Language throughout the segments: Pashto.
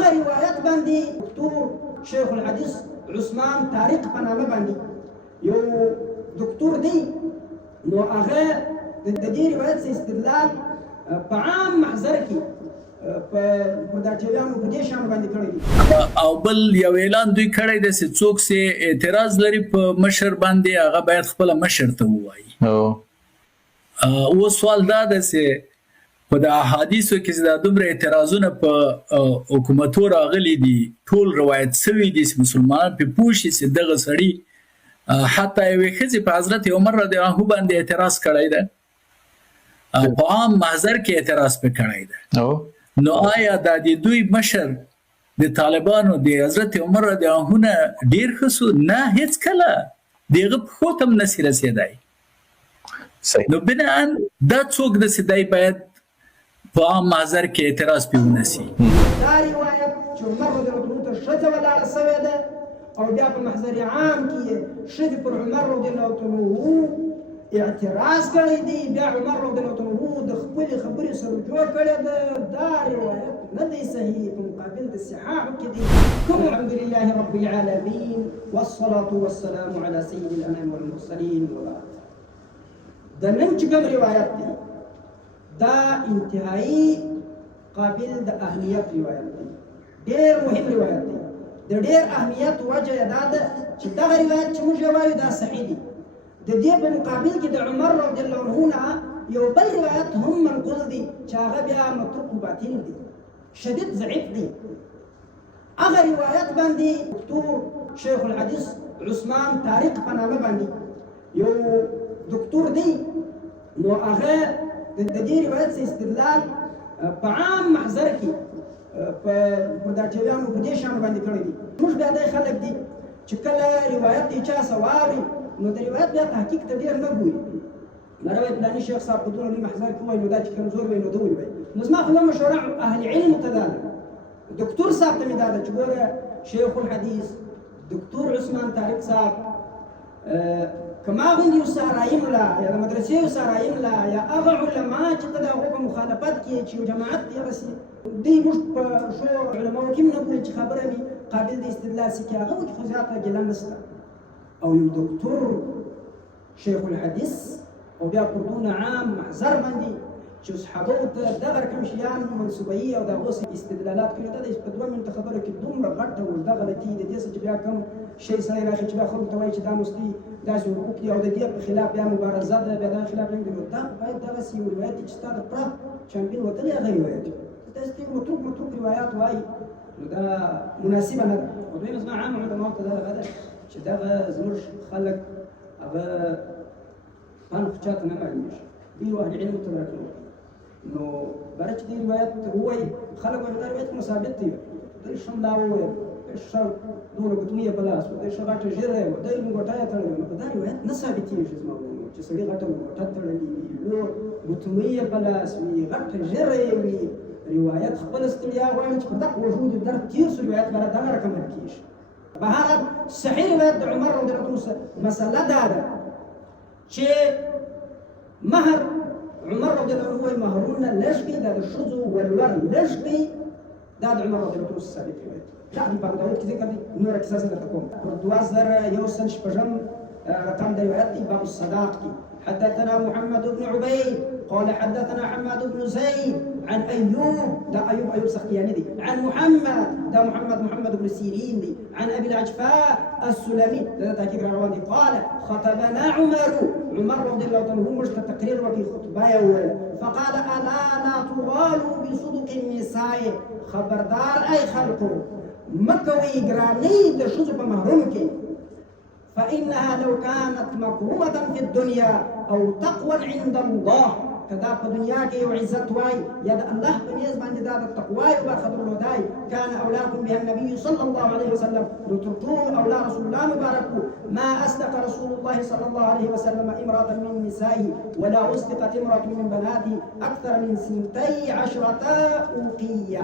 هغه روایت باندې دکتور شیخ الحدیث عثمان طارق په نامه باندې یو دکتور دی، نو هغه د دې روایت استدلال په عام محضر کې په دا چویانو په دې شان باندې کړی دی. او بل یو اعلان دوی کړی دی چې څوک چې اعتراض لري په مشر باندې هغه باید خپل مشر ته ووایي. او سوال دا ده چې په د احادیثو کې دا دومره اعتراضونه په حکومتو راغلي دي، ټول روایت شوی دي چې مسلمانان په پوښي چې دغه سړی حتی یوې ښځې په حضرت عمر رضی الله عنه باندې اعتراض کړی دی، په عام محضر کې اعتراض پې کړی دی. نو آیا دا د دوی مشر د طالبانو د حضرت عمر رضی الله عنه نه ډېر ښه سو؟ نه، هېڅ کله د هغه پښو ته هم نسي رسېدی. نو بناً دا څوک ده چې دی باید په عام محضر کې اعتراض پې ونسي. دا روایت چې عمر رضی الله عنه ته ښځه ولاړه سوې ده او بیا په محضر عام کې ښځې پر عمر رضی الله عنه اعتراض کړی دی، بیا عمر رضی الله عنه د خپلې خبرې سره جوړ کړی ده، دا روایت نه دی صحیح، په مقابل د صحاحو کې دی. الحمد لله رب العالمین والصلاة والسلام على سید الانام والمرسلین وبعد. د نن چې کوم روایت دی دا انتهایی قابل د اهمیت روایت دی، ډېر مهم روایت دی. د ډېر اهمیت وجه یې دا ده چې دغه روایت چې موږ یې وایو دا صحیح دی. د دې په مقابل کې د عمر رضی الله عنه نه یو بل روایت هم منقول دی چې هغه بیا متروک و باطل دی، شدید ضعیف دی. هغه روایت باندې دکتور شیخ الحدیث عثمان طارق په نامه باندې یو دکتور دی، نو هغه د دې روایت استدلال په عام محضر کې په دا چویانو په دې شان باندې کړی دی. موږ بیا دای خلک دي چې کله روایت د چا څه واوري نو د روایت بیا تحقیق ته ډېر نه ګوري. دا روایت فلاني شیخ صاحب په دونه لوی محضر کې وایي نو دا چې کمزور وي نو ده وایي. نو زما خو مشوره اهل علم ته دا ده، دکتور صاحب ته مې دا ده چې ګوره شیخ الحدیث دکتور عثمان طارق صاحب کما غوندې وسارایم لا یا د مدرسې وسارایم لا یا هغه علما چې ته د هغو په مخالفت کې چې یو جماعت دی هغسې دوی موږ په ښو علماو کې هم نه ګوري چې خبره مې قابل د استدلال سي کې هغه وکړي، خو زیاته ګیله نشته. او یو دکتور شیخ الحدیث او بیا په دونه عام محضر باندې چې صحابو ته دغه رقم شیان منسوبوي او د هغو استدلالات کوي، دا په 2 منټه خبره کې دومره غټه او دا غلطي د دې څه چې بیا کوم شی سړی راخي چې بیا خلکو ته وایي چې دا مفتي داسې حقوق دي او د دې په خلاف بیا مبارزه ده، بیا دغه خلاف نه کوي. دا باید دغسې یو روایت چې ستا د پراخ چمپین وتلی هغه روایت داسې ته متروک روایات وایي نو دا مناسبه نه ده. او دویم زما عام علماو ته دا دغه ده چې دغه زموږ خلک هغه پنخ چاته نه معلومېږي، دوی اهل علمو ته راکړي نو بره چې دې روایت ووایي خلک وایي دا روایت خو ثابت دی، دوی ښه ملا وویل ښه دونه ګوتمۍ یې په لاس وه، دوی ښه غټه ږیره یې وه، دوی لنګوټه یې تړلې وه. دا روایت نه ثابتېږي زما ورونو چې سړي غټه لنګوټه تړلې وي، ګوتمۍ یې په لاس وي، غټه ږیره یې وي. روایت خپله ستړیا غواړي چې په دغه وژود درد تېر شو، روایت بله دغه رقم حل کېږي. بهرحال صحیح روایت د عمر رضی الله عنه مسله دا ده چې مهر عمر رضی الله عنه وایي مهرونه لږ کړي، دا د ښځو ولور لږ کړي، دا د عمر رضی الله عنه ثابت روایت دا د ابو داود کې ذکر دی. نوره کیسه زه درته کوم. پر 2106 رقم د روایت دی باب الصداق کې حدثنا محمد بن عبيد قال حدثنا حماد بن زيد عن أيوب دا أيوب سختياني دي عن محمد دا محمد بن سيرين دي عن أبي العجفاء السلمي دا تحقيق روان دي قال خطبنا عمر رضي الله عنه مجد تقرير وفي خطبة أولا فقال ألا لا تغالوا بصدق النساء خبردار أي خلقه مكوي إجرامي دا شزو بمهرمك فإنها لو كانت مكرومة في الدنيا أو تقوى عند الله كذا په دنیا کې یو عزت وای یا د الله په نیز باندې دا د تقوا یو برخه درلودای كان اولاكم بها النبي صلى الله عليه وسلم وتطول اولى رسول الله مبارك ما اصدق رسول الله صلى الله عليه وسلم امراه من نسائه ولا اصدقت امراه من بناته اكثر من 12 اوقيه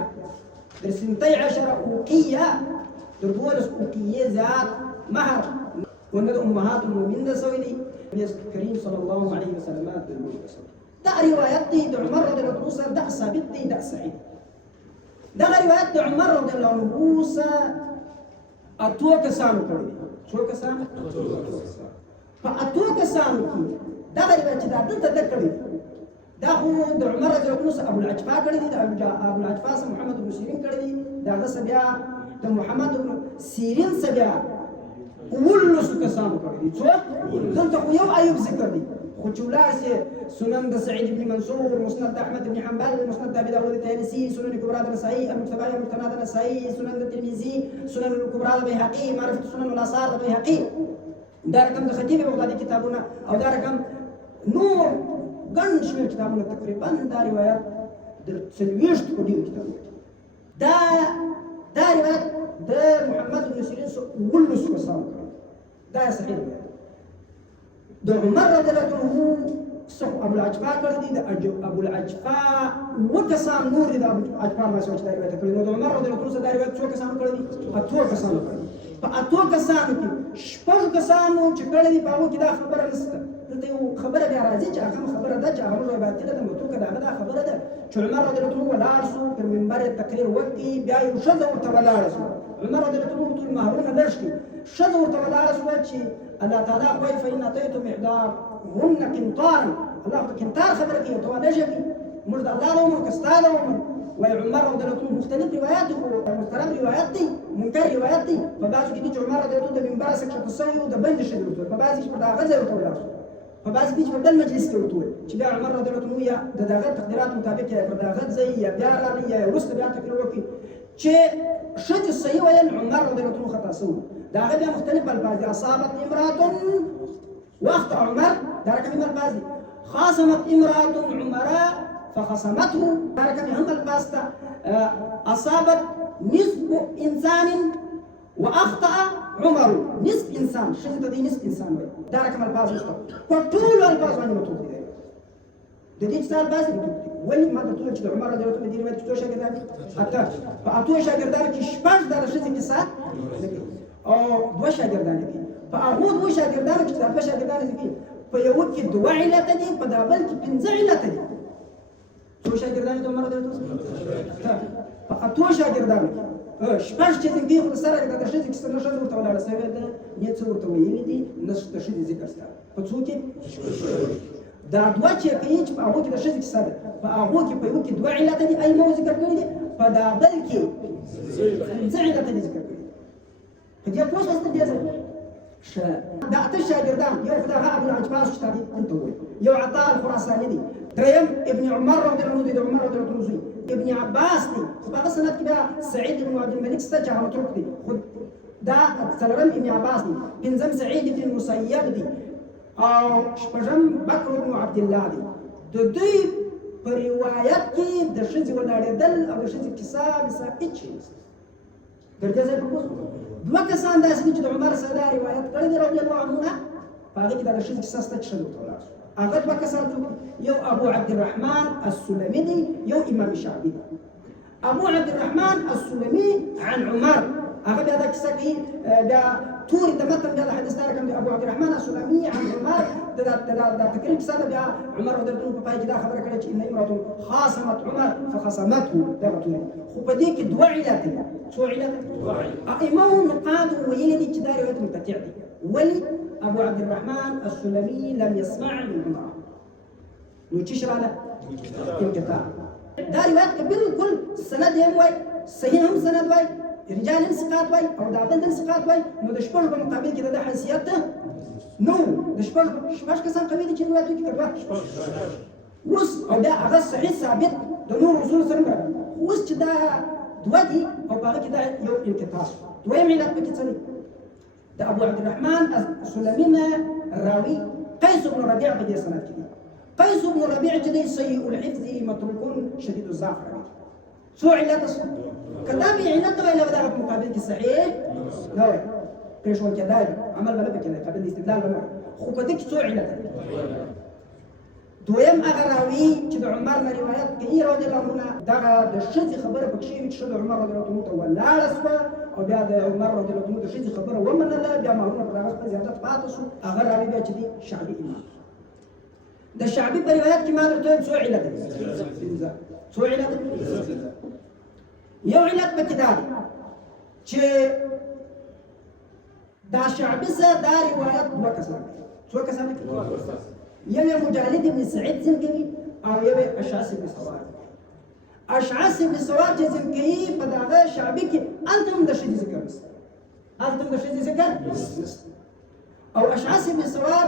در 12 اوقيه در 12 اوقيه زاد مهر ونده امهات المؤمنين ده سوي دي كريم صلى الله عليه وسلم دا روايات دي د عمر رضي الله عنه دا ثابت دي دا صحيح دغه روایت د عمر رضی الله عنه سره اتو کسانو کړی. څو کسان؟ په اتو کسانو کې دغه روایت چې دا دلته ده کړی دا خو د عمر رضی الله عنه سره ابو العجفا کړی دی، د ابو العجفا سره محمد بن سیرین کړی دی، د هغه سره بیا د محمد بن سیرین سره بیا 19 کسانو کړی دي. څو؟ دلته خو یو ایوب ذکر دی، خو چې ولاړ شي سنن د سعید بن منصور، مسند د احمد بن حنبل، مسند د ابي داود الطيالسي، سنن الكبرى د نسائي، المجتبى المتناد د نسائي، سنن الترمذي، سنن الكبرى د بيهقي، معرفة سنن الاثار د بيهقي، دا رقم د خطیب بغدادي کتابونه، او دا رقم نور ګڼ شمېر کتابونه تقریبا دا روایت د 40 په ډېرو کتابونو دا روایت د محمد بن سیرین څخه 19 کسانو دا صحیح دی. د عمر رضی الله عنه څخه ابو العجفا کړی دی، د ابو العجفا وکسان نور دي د ابو العجفا ما څه دا روایت کړی. د عمر رضی الله عنه دا روایت څو کسانو کړی دی؟ اتو کسانو کړی. په اتو کسانو کې شپږ کسانو چې کړی دی په هغو کې دا خبره نشته. دلته یو خبره بیا راځي چې هغه خبره ده چې هغه روایت ده متروکه ده، هغه دا خبره ده چې عمر رضی الله عنه ولاړ شو پر منبر تقریر وکړي، بیا یو ښځه ورته ولاړه شوه. عمر رضی الله عنه ټول مهرونه لږ کړي، ښځه ورته ولاړه شوه چې الله تعالی وایي فإن أتيتم إحداهن قنطارا، الله ته قنطار خبره کوي، ته ولږه کوي، موږ د الله له عمر که ستا له عمر. وایي عمر رضی الله عنه مختلف روایات دي، خو محترم روایت دی، منکر روایت دی. په بعضو کې دي چې عمر رضی الله عنه د منبره څخه کښته شوی و، د بندې ښځې ورته ویل، په بعضو کې پر هغه ځای ورته ولاړ شو، په بعضو کې چې په بل مجلس کې ورته ویل چې بیا عمر رضی الله عنه یا د هغه تقدیرات مطابق یا پر هغه ځای یا بیا راغلی یا وروسته بیا تقریر وکړي چې ښځې صحیح ویل عمر رضی الله عنه خطا شوی. دا هغه بیا مختلف الفاظ دي. اصابت امرأة واخطأ عمر، دا رقم الفاظ دي. خاصمت امرأة عمر فخصمته، دا رقم هم الفاظ ته. اصابت نصف انسان واخطأ عمر، نصف انسان ښځې ته دی نصف انسان وایي، دا رقم الفاظ نشته. په ټولو الفاظو باندې متروک دي. د دې چې الفاظ متروک دي. ولې ما درته وویل چې د عمر رضی الله عنه د دې روایت څو شاګردان دي؟ اته. په اتو شاګردانو کې شپږ د ښځې کیسه او 2 شاګردان دي. په هغو 2 شاګردانو کې 2 شاګردان دي، په یو کې 2 علت دي، په دا بل کې 5 علت دي. څو شاګردان دي عمر رضی الله عنه؟ په اتو شاګردانو کې شپږ چې دي، خو سره د ښځې کیسه نه ښځه ورته ولاړه سوې ده، نه څه ورته ویلي دي، نه د ښځې ذکر شته. په څو کې دا 2 چې کوي چې په هغو کې د ښځې کیسه ده، په هغو کې په یو کې 2 علت دي ایمو ذکر کړي دي، په دا بل کې 5 علت دي ذکر کړي. په دې پوه شوئ دې ځای دا 8 شاګردان، یو خدای ابو العجفا چې تاسو ته وایي، یو عطاء الخراساني دی، دریم ابن عمر رضی الله عنه دی، د عمر رضی الله عنه زوی ابن عباس دی، خو په هغه سند کې بیا سعید بن عبد الملک سته چې هغه متروک دی، خو دا څلورم ابن عباس دی، پنځم سعید بن المسیب دی، او شپږم بکر بن عبد الله دی. د دوی په روایت کې د ښځې ولاړېدل او د ښځې کیسه هېڅ شی نشته. تر دې ځایه پوه شوئ؟ 2 کسان داسې دي چې د عمر سره دا روایت کړی دی رضی الله عنه، په هغه کې د ښځې کیسه شته چې ښځه ورته ولاړ شوه. هغه 2 کسان څوک دي؟ یو ابو عبدالرحمن السلمي دی، یو امام شعبي دی. ابو عبدالرحمن السلمي عن عمر، هغه بیا دا کیسه کوي، بیا توري د متن بیا د حدیث دا رقم دی. ابو عبدالرحمن السلمي عن عمر، دا تقریر کیسه ده. بیا عمر رضی الله عنه په پای کې دا خبره کړې چې ان امرأة خاصمت عمر فخصمته، دغه توري. خو په دې کې 2 علت دي. څو علت؟ ائمه نقاد ویلي دي چې دا روایت منقطع دی. ولې؟ ابو عبدالرحمن السلمي لم يسمع من عمر، نو چې شراله انقطاع. دا روایت بالکل سند یې وای، صحیح هم سند وای، رجال هم ثقات وای، او دا بل هم ثقات وای، نو د شپږ په مقابل کې د حیثیت ده نو د شپږ کسان قوي دي چې روایت وکړي کړه اوس، او دا هغه صحیح ثابت د نور اصول سره برابر. اوس چې دا 2 دي او په هغه کې دا یو انقطاع. دویم علت پکې څه دی؟ د ابو عبدالرحمن السلمي راوي قيس بن ربيع په دې سند کې دی. قيس بن ربيع چې دی سيء الحفظ متروك شديد الضعف. څو علت کدا به علت ویل به دغه مقابل کې صحیح نه وي، پېښول کېدای عمل بل به کېدای، قابل استدلال به نه، خو په دې کې څو علت. دویم هغه راوي چې د عمر نه روایت کوي رضی الله عنه، دغه د ښځې خبره پکې شوې چې د عمر رضی الله عنه ته ولاړه شوه، او بیا د عمر رضی الله عنه د ښځې خبره ومنله، بیا مهرونه پر هغه خپل زیادت پاتې شو. هغه راوي بیا چې دی شعبي امام. د شعبي په روایت کې ما درته څو علت دي. څو علت؟ یو علت پکې دا دی چې دا شعبي سره دا روایت دوه کسان دي. څو کسان دي؟ یو یې مجالد بن سعید ذکر کوي او یو یې اشعث بن سوار. اشعث بن سوار چې ذکر کوي په دغه شعبي کې هلته هم د ښځې ذکر نشته، هلته هم د ښځې ذکر نشته. او اشعث بن سوار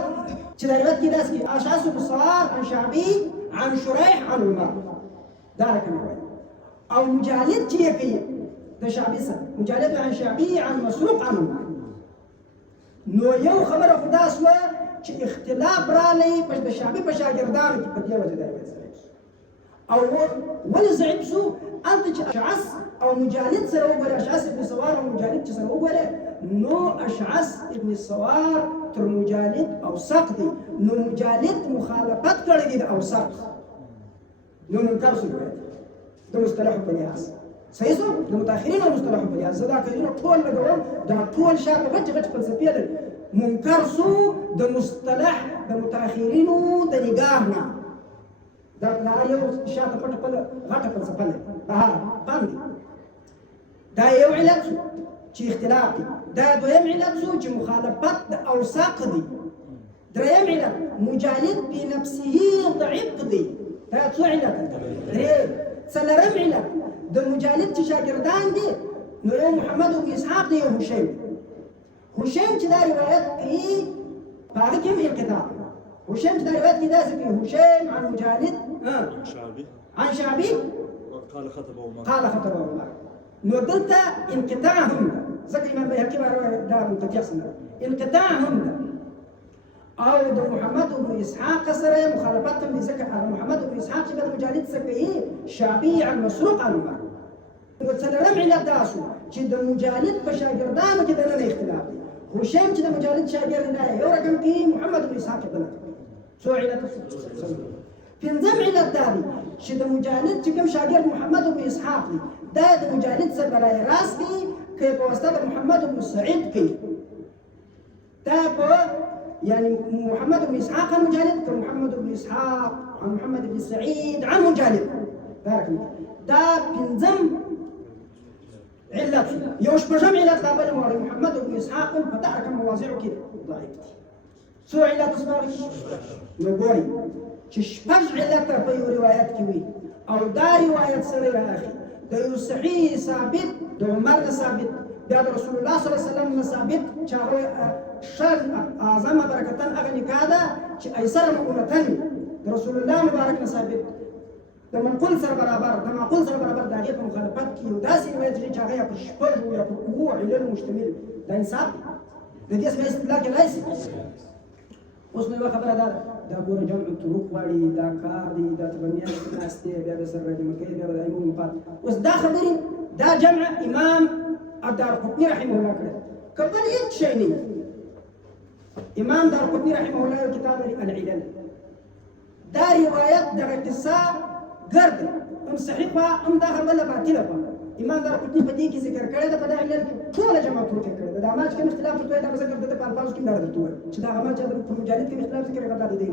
چې دا روایت کې داسې کوي اشعث بن سوار عن شعبي عن شريح عن عمر، دا رقم روایت. او مجالد چې یې کوي د شعبي سره مجالد عن شعبي عن مسروق عن عمر. نو یو خبره خو دا شوه چې اختلاف رالی د شعبي په شاګردانو کې په دې وجه دا روایت ضعیف شو. او ولې ضعیف شو؟ هلته چې اشعث او مجالد سره وګورې، اشعث ابن سوار او مجالد چې سره وګورې، نو اشعث ابن سوار تر مجالد اوثق دی. نو مجالد مخالفت کړی دی د اوثق، نو منکر شو روایت د مصطلحو په لحاظ. صحیح شو؟ د متأخرینو او مصطلحو په لحاظ زه دا قیدونه ټول لګوم، دا ټول شاته غټ غټ فلسفې لري. منکر شو د مصطلح د متأخرینو د نگاه نه، دا یو شاته پټه غټه فلسفه لري باندې. دا یو علت شو چې اختلاف دی. دا دویم علت شو چې مخالفت د اوثق دی. دریم علت مجالد بنفسه ضعیف دی. دا څو علت دی؟ څلورم علت د مجالد چې شاګردان دي، نو یو محمد بن اسحاق دی، یو هشیم. هشیم چې دا روایت کوي په هغه کې هم انقطاع. هشیم چې دا روایت کوي داسې کوي هشیم عن مجالد عن شعبي قال خطب عمر. نو دلته انقطاع هم ده، ځکه امام بیهقي دا منقطع سنه انقطاع هم ده. او د محمد بن اسحاق سره مخالفت هم دي، ځکه محمد بن اسحاق چې د مجالد څخه کوي شعبي عن مسروق عن عمر. نو څلورم علت دا شو چې د مجالد په شاګردانو کې دننه اختلاف دی. هشیم چې د مجالد شاګرد دی یو رقم کوي، محمد بن اسحاق دننه څو علت؟ پنځم علت دا دی چې د مجالد چې کوم شاګرد محمد بن اسحاق دی، دا د مجالد سره برای راست دی که په واسطه د محمد بن سعید کوي. دا په يعني محمد بن اسحاق عن مجالد كمحمد بن اسحاق عن محمد بن سعيد عن مجالد. بارك الله. دا بنزم علت یو شپږم علت لا بل موري محمد بن اسحاق فتح كم مواضيع كده ضعيف. سو علت اسمعي نو ګوري چې شپږ علت په یو روایت کې وي او دا روایت سره راغی د یو صحیح ثابت د عمر ثابت بیا د رسول الله صلی الله علیه وسلم ثابت چې هغه شر اعظم برکتن هغه نکاح ده چې ایسر مؤونتن د رسول الله مبارک ثابت د منقول سره برابر د معقول سره برابر د هغې په مخالفت کې یو داسې روایت چې هغه یا په شپږو یا په اووه علل مشتمل دا انصاف د دې سره استدلال کېدای شي. اوس نو یوه خبره دا ده، دا ګوره جمع طرق غواړي، دا کار دی، دا تبنیان ناست دی، بیا د سره راجمع کوي، بیا د ائمو مقات. اوس دا خبرې دا جمع امام الدارقطني رحمه الله کړی که بل هېڅ شی نه وي. امام دارقطني رحمه الله یو کتاب لري العلل. دا روایت دغه قصه ګرد هم صحیحه هم دا خبره باطله وه. امام دارقطني په دې کې ذکر کړی ده، په دا علل کې ټوله جمع طرق یې کړی ده. دا ما چې کوم اختلاف درته وایي دا به زه درته په الفاظو کې دا درته ووایم چې دا هغه ما چې په مجالد کې اختلاف ذکر کړی دا د دې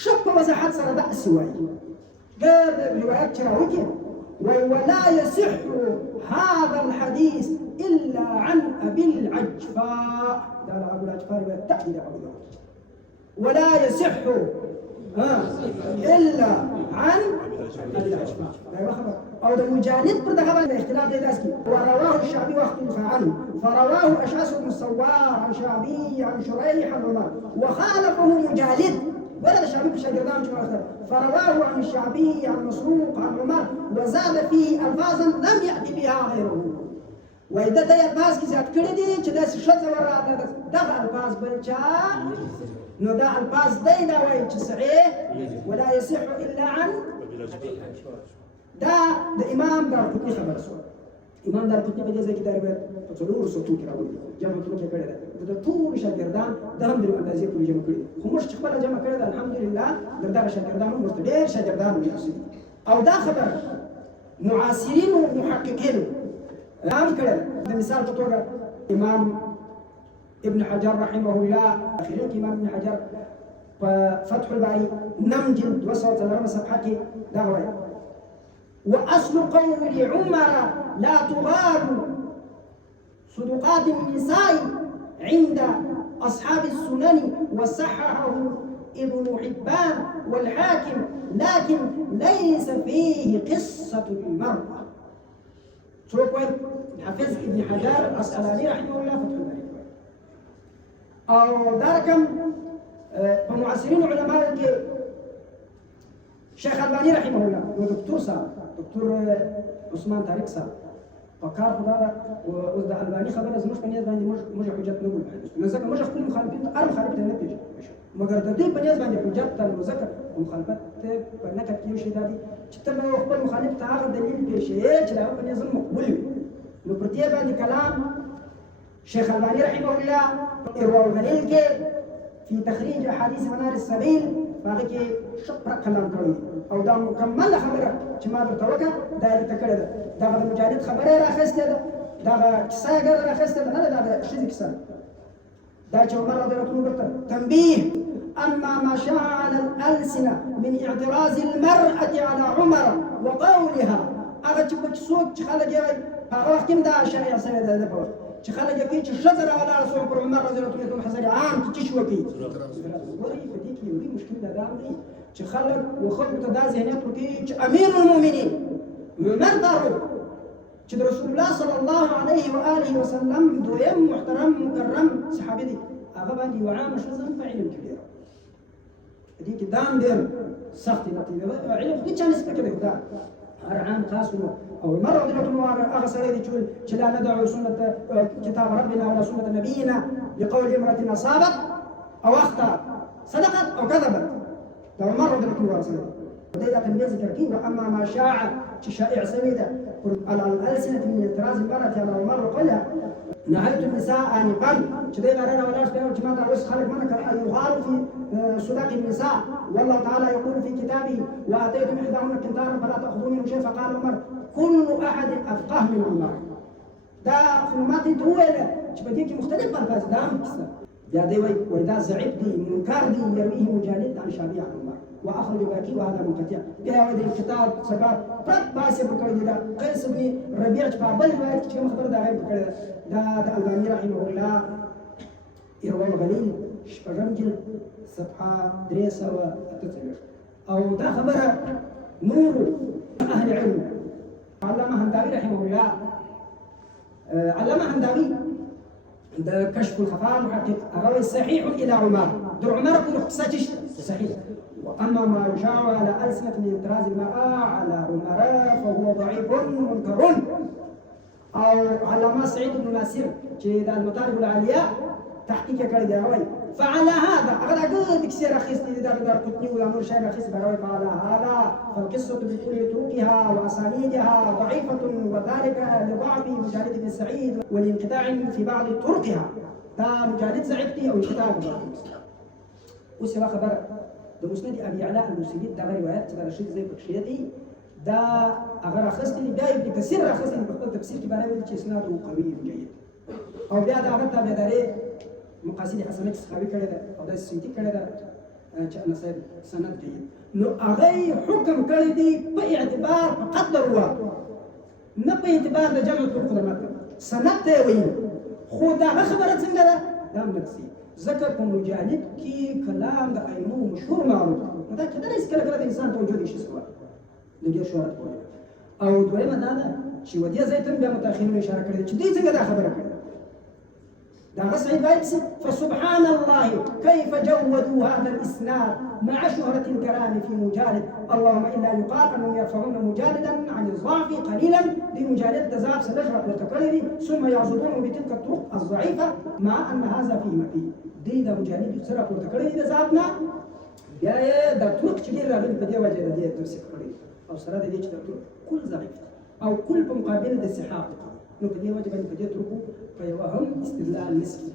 ښه په وضاحت سره داسې وایي. ګرد روایت چې راوکړي ولا يصح هذا الحديث إلا عن أبي العجفاء. ده أبو العجفاء بالتأكيد ولا يصح إلا عن أبي العجفاء. أو ده مجالد برده خبر الاختلاف ده داسكي. ورواه الشعبي واختلف عنه فرواه أشعث بن الصوار عن شعبي عن شريح عن عمر وخالفه مجالد ولا الشعبي بشاگردان فرواه عن الشعبي عن مسروق عن عمر وزاد فيه الفاظا لم يأتي بها غيره. وإذا ده الفاظ کی زیات کړی دي چې داسې ښځه وراغله دغه الفاظ بل چا نو دا الفاظ دی دا وایي چې صحیح ولا يصح الا عن دا د امام دارقطني خبره شوه. امام دارقطني په دې ځای کې دا روایت په څلورو سطحو کې راوړي جمع طرق یې کړې ده. د ټولو شاګردان د هم درې اندازې پورې جمع کړي، خو موږ چې خپله جمع کړې ده الحمدلله د دغه شاګردانو موږ ته ډېر شاګردان ونیسي. او دا خبره معاصرینو محققینو هم کړې ده. د مثال په توګه امام ابن حجر رحمه الله اخرین امام ابن حجر په فتح الباري نم جلد 203 صفحه کې دا وایي وأصل قول عمر لا تغاد صدقات النساء عند أصحاب السنن وصححه ابن حبان والحاكم، لكن ليس فيه قصة المرأة. شوفوا حافظ ابن حجر العسقلاني رحمه الله فتح الباري. او داركم معاصرين علماء شيخ الباني رحمه الله ودكتور صاحب دكتور عثمان طارق صاحب فكار خدارا وزد الباني خبر زموږ په نیاز باندې موږ حجت نه ګورو، نو ځکه موږ خپل مخالفین ته مخالفت نه پیژنو، مګر د دې په نیاز باندې حجت ته نو ځکه مخالفت په نکت کې یو شی دا دی چې ته خپل مخالف ته هغه دلیل پیښې چې هغه په نیاز مقبول وي. نو پر دې باندې کلام شيخ الباني رحمه الله إرواء الغليل کې في تخريج أحاديث منار السبيل هغه کې شپره کلام کوي او دا مکمل خبره چې ما درته وکړه دا دې تکړه ده، دا د مجاهد خبره راخسته ده، دا کیسه یې راخسته ده، نه دا شې کیسه دا چې عمر رضی الله عنه تنبيه أما ما شاع على الألسنة من اعتراض المرأة على عمر وقولها هغه چې په څوک چې خلک یې هغه وخت دا شرع سره ده په چې خلک یې کوي چې ښځه راولاړه سوه پر عمر رضی الله عنه حضرت عام کې څه وکړي. ګورئ په دې کې یو لوی مشکل دا دی چې خلکو ته دا ذهنیت ورکوي چې امیر المؤمنین عمر فاروق چې د رسول الله صلی الله علیه و آله وسلم دویم محترم مکرم صحابي دی، هغه باندې یو عام ښځه په علم کې ډېره په دې کې دام ډېر سخت نتیجه علم هېچا نه سپکه دی دا هر عام خاص او عمر رضي الله عنه هغه سړی دی چې لا ندع سنة كتاب ربنا ولا سنة نبينا بقول امرأة أصابت أو أخطأت صدقت أو كذبت. ده عمر رضي الله عنه وده تنبيه ذكر فيه. وأما ما شاع شائع سويدة على الألسنة من اعتراض المرأة على عمر وقولها نهيت النساء آنفا شديد غيرنا ولا أشبه جماعة عوش خلق منك أن يغال في صداق النساء، والله تعالى يقول في كتابه وآتيتم إحداهن قنطارا فلا تأخذوا منه شيء، فقال عمر كل أحد أفقه من عمر. دا خلومات طويلة شبكيك مختلف الفاز دا مكسر يا دي وإذا زعب دي منكر دي يرويه مجالد عن شابيع عمر وأخرج باقي وهذا منقطع بها ودي الكتاب سبات فرق باسي بكرة دا قيس بن ربيع بابل رواية كم خبر دا غير بكرة دا الباني رحمه الله إرواء الغليل شبرنجل صفحة دريسة وتتبع أو دا خبر نور أهل علم. علامة هنداوي رحمه الله علامة هنداوي ده كشف الخفاء محقق أغوي صحيح إلى عمر در عمر كل قصتش صحيح. وأما ما يشاع على ألسنة من اعتراض المرأة على عمر فهو ضعيف منكر. أو علامة سعيد بن ناصر جيد المطالب العالية تحقيق كريدي أغوي فعلى هذا أغلى قد كسير أخيس دار قطني ويامور شيء أخيس بروي فعلى هذا فالقصة بكل طرقها وأسانيدها ضعيفة وذلك لضعف مجالد بن سعيد والانقطاع في بعض طرقها دا مجالد زعبتي أو انقطاع وسوا خبر دا مسند أبي علاء الموسيلي دا روايات تبع شيء زي بكشيتي دا أغلى أخذتني دا ابن كثير أخذتني بقول تفسير كبار من إسناده قوي جيد أو بيا دا أغلى تابع مقاصد حسنات سخاوي کړی ده او د سنتي کړی ده چې انا سند جيد. نو هغه حکم کړی دی په اعتبار قدر هو نه په اعتبار د جمع طرق د متن سند ته وایي خو دا خبره څنګه ده دا مکسي ذکر په مجالد کې کلام د ائمه مشهور معروف دا کله هیڅ کله د انسان توجه شي سوا د دې شهرت کوي. او دویمه دا ده چې ودی زیتون بیا متأخرین اشاره کړی چې دې څنګه دا خبره کړې دا سعيد بايكس فسبحان الله كيف جودوا هذا الإسناد مع شهرة الكلام في مجالد. اللهم إلا يقال أنهم يرفعون مجالدا عن الضعف قليلا لمجالد تزاب سنجرة وتكرر ثم يعظمون بتلك الطرق الضعيفة مع أن هذا فيما فيه دي دا مجالد يسرق وتكرر تزابنا بیا دا طرق چې ډېر راغلي په دې وجه د دې تفسیر کړی او سره د دې چې دا طرق کل ضعیف او کل په مقابل د صحاح نو په دې وجه باندې په دې طرقو په یوه هم استدلال نسبي.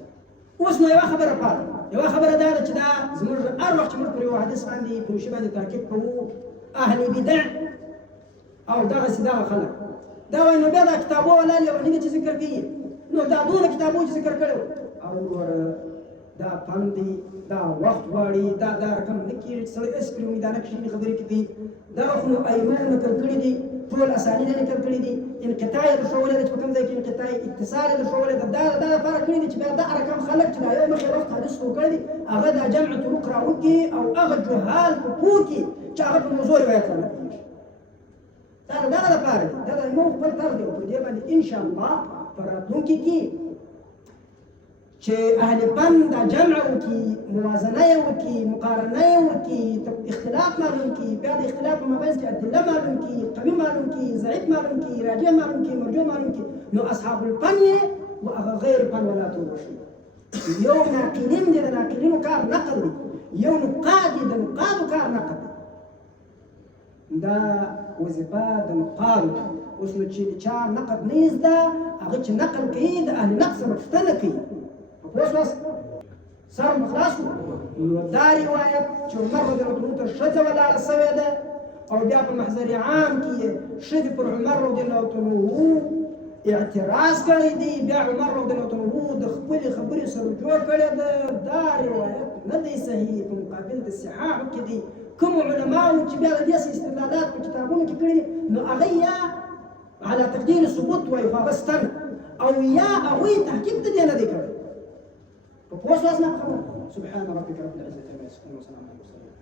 اوس نو یوه خبره پاتې یوه خبره دا ده چې دا زموږ هر وخت چې موږ پر یوه حدیث باندې په یو شي باندې تاکید کوو اهل بدع او دغسې دغه خلک دا وایي نو بیا دا کتابو ولا لیوني چې ذکر کوي نو دا دونه کتابو چې ذکر کړی او وروره دا فن دی دا وخت غواړي دا رقم نه کېږي چې سړی هسې پرې امیدانه کښېني خبرې کوي دا خو نو ائمه نقل کړي دي ټول اسانید یې نقل کړي دي، انقطاع یې درښولې ده چې په کوم ځای کې انقطاع اتصال یې درښولې ده. دا لپاره کړي دي چې بیا دا رقم خلک چې دا یو مخکې وخت حدیث خو کړی دي هغه دا جمع طرق راوکړي او هغه جهال په پوه کړي چې هغه په موضوع روایت را نقل کړي. دا د دغه لپاره دی، دا د امام خپل طرز دی او په دې باندې انشاءالله په راتلونکي کې چې اهل فن دا جمع وکړي، موازنه یې وکړي، مقارنه یې وکړي، اختلاف معلوم کړي، بیا د اختلاف په مابینځ کې ادله معلوم کړي، قوي معلوم کړي، ضعیف معلوم کړي، راجح معلوم کړي، مرجوح معلوم کړي، نو اصحاب الفن یې و هغه غیر فن ولاته وبخښي. یو ناقلین دی، د ناقلینو کار نقل دی، یو نقاد دی، د نقادو کار نقل دی. دا وظیفه د نقادو ده. اوس نو چې د چا نقد نه زده هغه چې نقل کوي د اهل نقد څخه پوښتنه کوي. اوس سر مخلاص نو دا روایت چې عمر رضی الله عنه ته ښځه ولاړه سوې ده او بیا په محضر عام کې ښځې پر عمر رضی الله عنه اعتراض کړی دی، بیا عمر رضی الله عنه د خپلې خبرې سره جوړ کړی ده. دا روایت نه دی صحیح، په مقابل د صحاحو کې دی. کوم علماو چې بیا د دې استدلالات په کتابونو کې کړي نو هغه یا على تقدير الثبوت وایي خو هغه ستن او یا هغوی تحقیق د دې نه دی کړی. په پوه شو؟ سبحان ربك رب العزة عما يصفون وسلام على المرسلين.